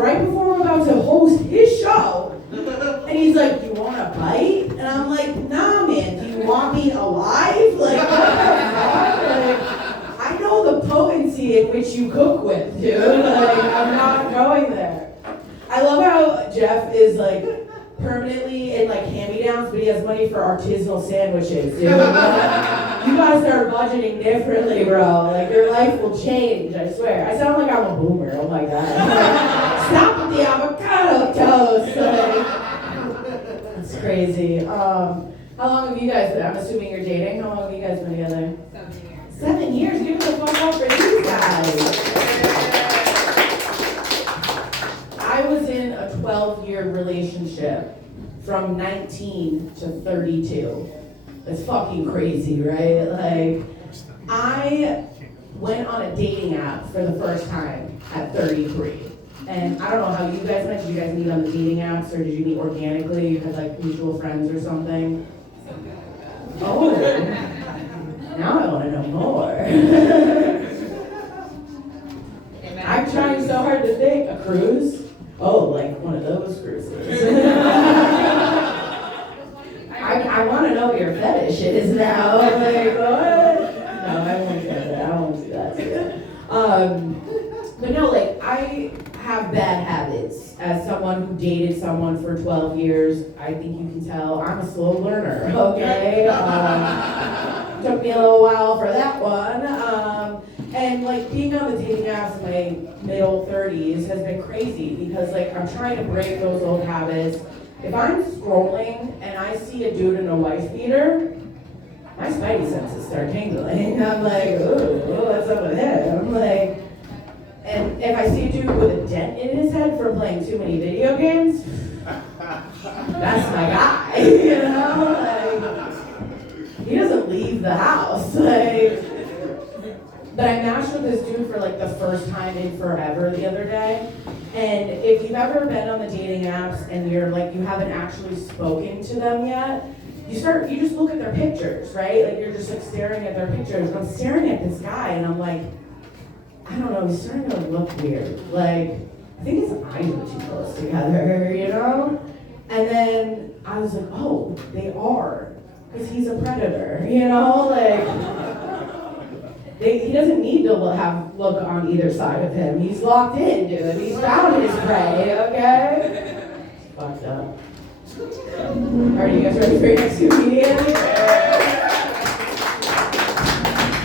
right before I'm about to host his show, and he's like, "You want a bite?" And I'm like, "Nah, man. Do you want me alive? Like, what the fuck? Like, I know the potency in which you cook with, dude. Like, I'm not going there." I love how Jeff is like permanently in like hand-me-downs, but he has money for artisanal sandwiches, dude. Like, you gotta start budgeting differently, bro. Like, your life will change, I swear. I sound like I'm a boomer, oh my god. Like, stop with the avocado toast. Like, it's crazy. How long have you guys been? I'm assuming you're dating. How long have you guys been together? 7 years. 7 years? Give it a fuck up for these guys. I was in a 12-year relationship from 19 to 32. It's fucking crazy, right? Like, I went on a dating app for the first time at 33. And I don't know how you guys met. Did you guys meet on the dating apps, or did you meet organically? You had like mutual friends or something? Oh, now I want to know more. I'm trying so hard to think. A cruise? Oh, like one of those cruises. I want to know what your fetish is now. Like, what? No, I won't do that. I won't do that to you. But no, like, I have bad habits. As someone who dated someone for 12 years, I think you can tell I'm a slow learner, okay? Took me a little while for that one. And like being on the dating apps in my middle 30s has been crazy because like I'm trying to break those old habits. If I'm scrolling and I see a dude in a wife beater, my spidey senses start tingling. I'm like, ooh, what's up with him? I'm like, and if I see a dude with a dent in his head from playing too many video games, that's my guy, you know? Like, he doesn't leave the house, like. But I matched with this dude for like the first time in forever the other day. And if you've ever been on the dating apps and you're like, you haven't actually spoken to them yet, you just look at their pictures, right? Like you're just like staring at their pictures. And I'm staring at this guy and I'm like, I don't know, he's starting to look weird. Like, I think his eyes are too close together, you know? And then I was like, oh, they are. Because he's a predator, you know? Like, he doesn't need to look on either side of him. He's locked in, dude. He's found his prey, okay? It's fucked up. Are you guys ready for your next comedian?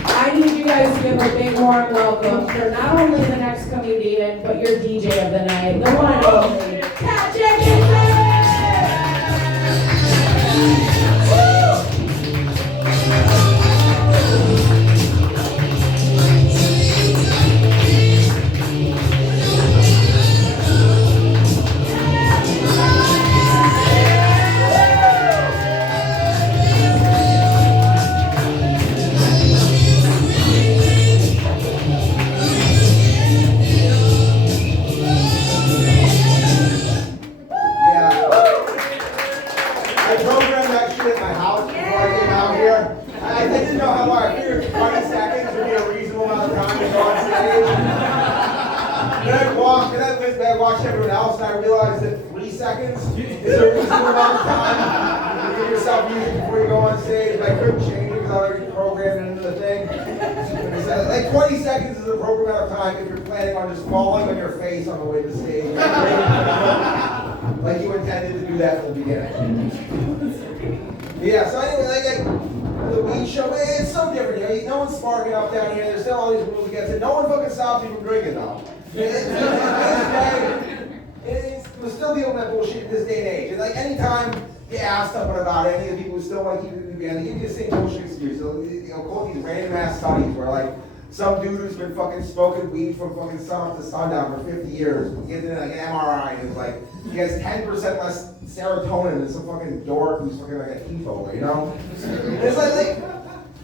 I need you guys to give a big warm welcome for not only the next comedian, but your DJ of the night, the one and only, Cat Jenkins! I watched everyone else and I realized that 3 seconds is a reasonable amount of time to give yourself music before you go on stage. I couldn't change it because I already programmed it into the thing. Like 20 seconds is the appropriate amount of time if you're planning on just falling on your face on the way to the stage. Like you intended to do that from the beginning. Yeah, so anyway, like the weed show, it's so different. You know, no one's sparking up down here. There's still all these rules against it. No one fucking stops you from drinking though. We're still dealing with that bullshit in this day and age. And like anytime you ask someone about it, any of the people who still want to keep it together, they give you the same bullshit excuse. So, you know, quote these random ass studies where like some dude who's been fucking smoking weed from fucking sun up to sundown for 50 years gets into like an MRI and it's like he has 10% less serotonin than some fucking dork who's fucking like a teetotaler, you know? And it's like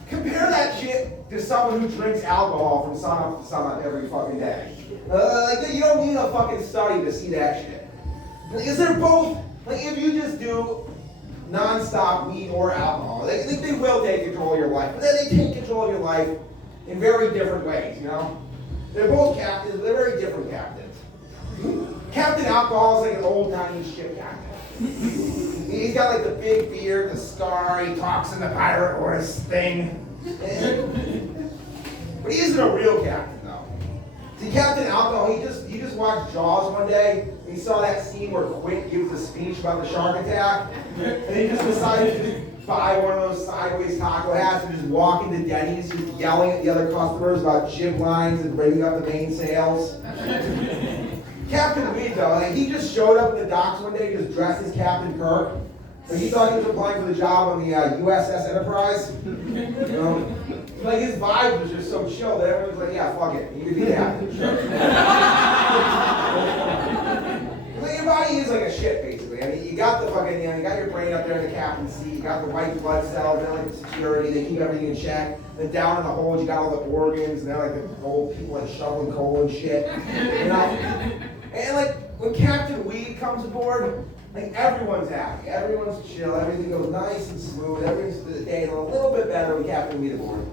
compare that shit to someone who drinks alcohol from sun up to sun up every fucking day. Like you don't need a fucking study to see that shit. Because they're both, like if you just do non-stop weed or alcohol, they will take control of your life. But then they take control of your life in very different ways, you know? They're both captives, they're very different captives. Captain Alcohol is like an old tiny ship captain. He's got like the big beard, the scar, he talks in the pirate horse thing. But he isn't a real captain though. See, Captain Alcohol, he just watched Jaws one day, and he saw that scene where Quint gives a speech about the shark attack, and he just decided to buy one of those sideways taco hats and just walk into Denny's, just yelling at the other customers about jib lines and bringing up the mainsails. Captain Weed though, like, he just showed up at the docks one day just dressed as Captain Kirk. So he thought he was applying for the job on the USS Enterprise. Like his vibe was just so chill that everyone was like, yeah, fuck it, you can be the captain. Sure. Like, your body is like a shit, basically. I mean, you got the fucking, you got your brain up there in the captain's seat, you got the white blood cells, they're like the security, they keep everything in check. Then down in the hold, you got all the organs, and they're like the old people like shoveling coal and shit. You know? And like, when Captain Weed comes aboard, like everyone's happy, everyone's chill, everything goes nice and smooth, everything's the day a little bit better when Captain Weed aboard.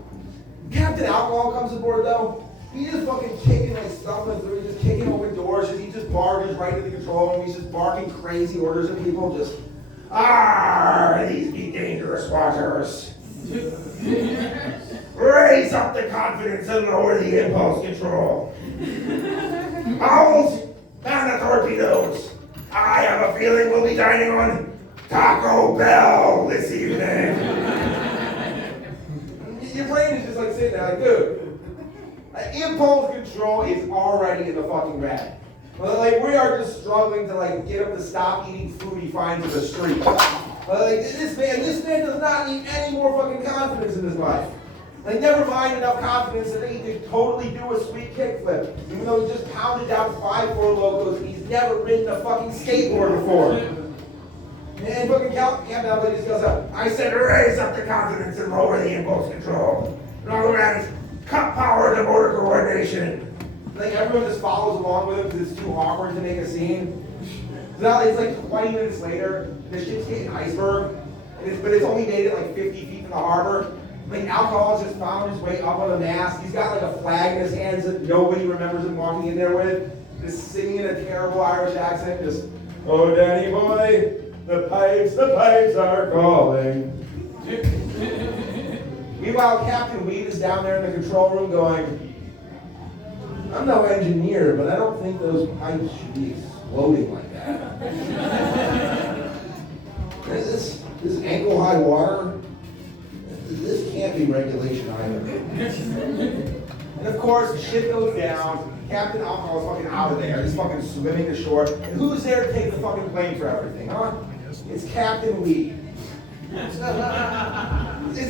Captain Alcohol comes aboard though, he's just fucking kicking, like stumbling through, he's just kicking open doors, he just barges right to the control room, he's just barking crazy orders at people, just, these be dangerous waters. Raise up the confidence and lower the impulse control. Owls, man the torpedoes. I have a feeling we'll be dining on Taco Bell this evening. Your brain is just like sitting there like, dude, impulse control is already in the fucking red. Like, we are just struggling to like get him to stop eating food he finds in the street. Like, this man does not need any more fucking confidence in his life. Like, never mind enough confidence that he could totally do a sweet kickflip, even though he just pounded down 5 Four Locos and he's never ridden a fucking skateboard before. And fucking Captain Alcohol just goes up, I said raise up the confidence and lower the impulse control. And all around is cut power to motor coordination. Like, everyone just follows along with him because it's too awkward to make a scene. So now it's like 20 minutes later, the ship's hitting iceberg, but it's only made it like 50 feet from the harbor. Like, Alcohol's just found his way up on the mast. He's got like a flag in his hands that nobody remembers him walking in there with. Just singing in a terrible Irish accent, just, oh Danny boy, the pipes are calling. Meanwhile, Captain Weed is down there in the control room going, I'm no engineer, but I don't think those pipes should be exploding like that. This ankle-high water, this can't be regulation either. And of course, the ship goes down, Captain Alcohol is fucking out of there, he's fucking swimming to shore, and who's there to take the fucking blame for everything, huh? It's Captain Weed. It's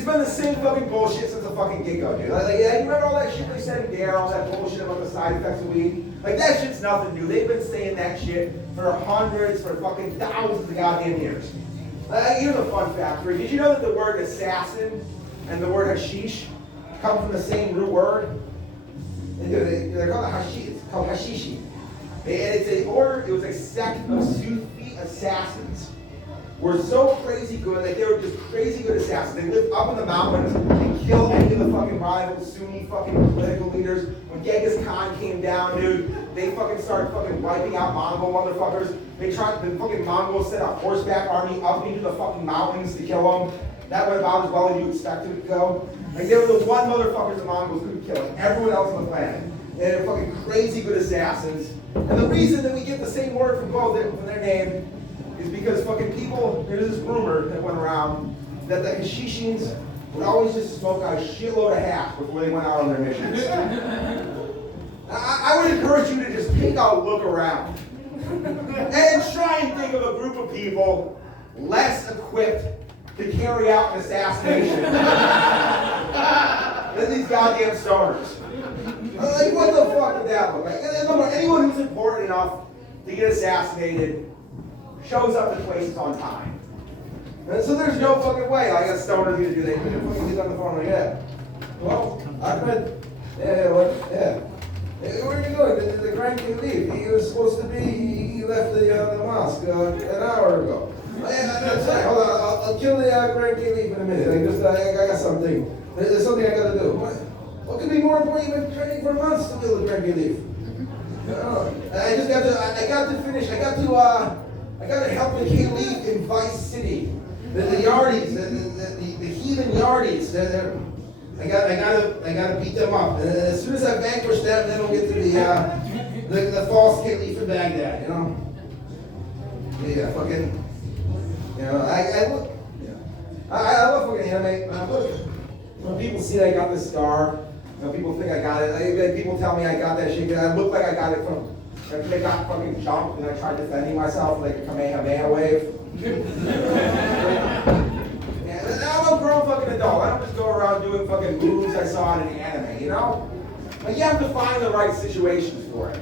been the same fucking bullshit since the fucking get-go, dude. Like, you remember all that shit they said in Dare, all that bullshit about the side effects of weed? Like, that shit's nothing new. They've been saying that shit for hundreds, for fucking thousands of goddamn years. Here's a fun fact for you. Did you know that the word assassin and the word hashish come from the same root word? They're called hashish. It's called hashishi. And it's a order, it was a sect of Sufi assassins. Were so crazy good, like they were just crazy good assassins. They lived up in the mountains and killed any of the fucking rival Sunni fucking political leaders. When Genghis Khan came down, dude, they fucking started fucking wiping out Mongol motherfuckers. The fucking Mongols sent a horseback army up into the fucking mountains to kill them. That went about as well as you expected it to go. Like, they were the one motherfuckers the Mongols couldn't kill. Like, everyone else on the planet. And they're fucking crazy good assassins. And the reason that we get the same word from both from their name is because fucking people, there's this rumor that went around that the Hashishins would always just smoke out a shitload of hash before they went out on their missions. I would encourage you to just take a look around and try and think of a group of people less equipped to carry out an assassination than these goddamn stoners. Like, what the fuck did that look like? Anyone who's important enough to get assassinated shows up at places on time. And so there's no fucking way like a stoner's gonna do that. You're gonna fucking get on the phone like, yeah. Well, Ahmed, yeah. Hey, where are you going? The Grand King leave. He was supposed to be, he left the mosque an hour ago. I'm sorry, hold on, I'll kill the Grand King leave in a minute. I got something. There's something I gotta do. What could be more important? You've been training for months to kill the Grand King leave. I just got to, I got to finish, I got to help the K-League in Vice City. The Yardies, the heathen Yardies. I gotta beat them up. As soon as I vanquish them, then we'll get to the false K-League from Baghdad, you know? Yeah, fucking, you know, I love fucking anime. Look, when people see that I got this scar, you know, people think I got it. People tell me I got that shit. I look like I got it from, like, I got fucking jumped and I tried defending myself like a Kamehameha wave. Yeah, I'm a grown fucking adult. I don't just go around doing fucking moves I saw in an anime, you know? Like, you have to find the right situations for it.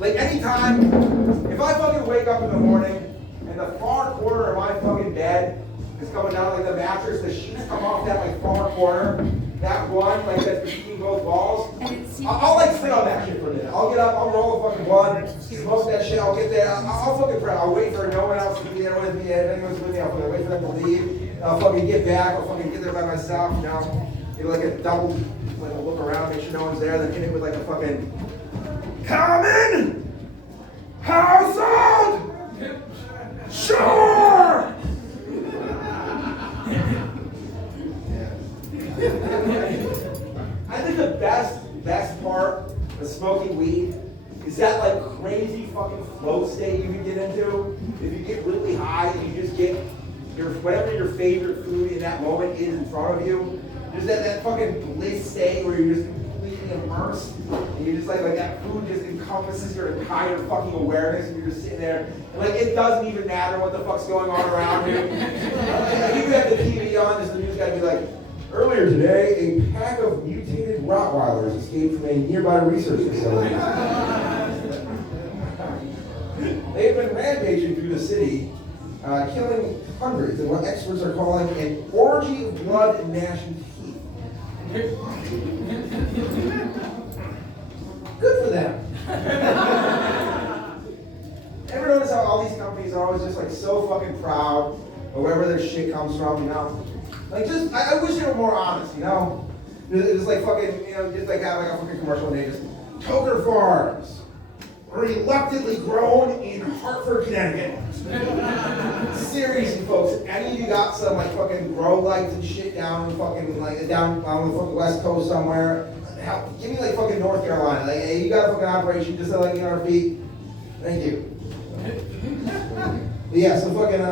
Like, anytime, if I fucking wake up in the morning and the far corner of my fucking bed is coming down like the mattress, the sheets come off that like far corner, that one, like that's between both walls, I'll like sit on that shit for a minute. I'll get up, I'll roll a fucking blunt, smoke that shit, I'll get there, I'll fucking pray. I'll wait for no one else to be there with me, if anyone's with me, I'll fucking wait for them to leave. I'll fucking get back, I'll fucking get there by myself, you know, get like a double, like a look around, make sure no one's there, then hit it with like a fucking, come in, household, sure. I think the best part of smoking weed is that like crazy fucking flow state you can get into. If you get really high and you just get whatever your favorite food in that moment is in front of you. There's that fucking bliss state where you're just completely immersed and you just like that food just encompasses your entire fucking awareness and you're just sitting there and like it doesn't even matter what the fuck's going on around you. Like, you have the TV on, just the news guy be like, earlier today, a pack of mutated Rottweilers escaped from a nearby research facility. They've been rampaging through the city, killing hundreds in what experts are calling an orgy of blood and gnashing teeth. Good for them. Ever notice how all these companies are always just like so fucking proud of wherever their shit comes from, you know? Like just, I wish they were more honest, you know? It's like fucking, you know, just like have like a fucking commercial and they just, Toker Farms, reluctantly grown in Hartford, Connecticut. Seriously, folks, any of you got some like fucking grow lights and shit down fucking like down on the fucking West Coast somewhere? Hell, give me like fucking North Carolina. Like, hey, you got a fucking operation just to like get our feet. Thank you. But yeah, so fucking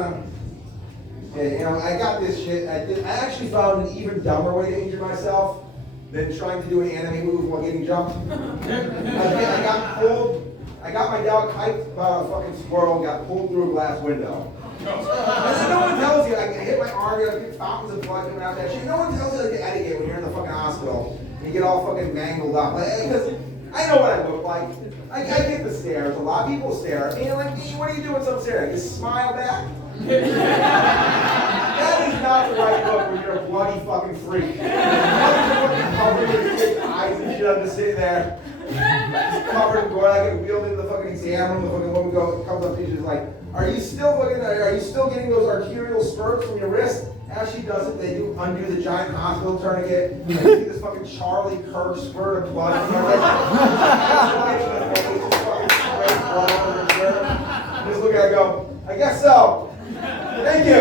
yeah, you know, I got this shit. I actually found an even dumber way to injure myself than trying to do an anime move while getting jumped. I got pulled. I got my dog hyped by a fucking squirrel and got pulled through a glass window. And then no one tells you, I hit my arm, I get fountains of blood coming out that shit. No one tells you like the etiquette when you're in the fucking hospital and you get all fucking mangled up. Because I know what I look like. I get the stares. A lot of people stare at me and like, what are you doing so staring? Just smile back. That is not the right look when you're a bloody fucking freak. You're covered with your eyes and shit. I'm just sitting there. Just covered in blood. I get wheeled into the fucking exam room. The fucking woman comes up to you and she's like, are you still getting those arterial spurts from your wrist? As she does it, they do undo the giant hospital tourniquet. I see this fucking Charlie Kirk spurt of blood from her wrist. Just look at it and go, I guess so. Thank you.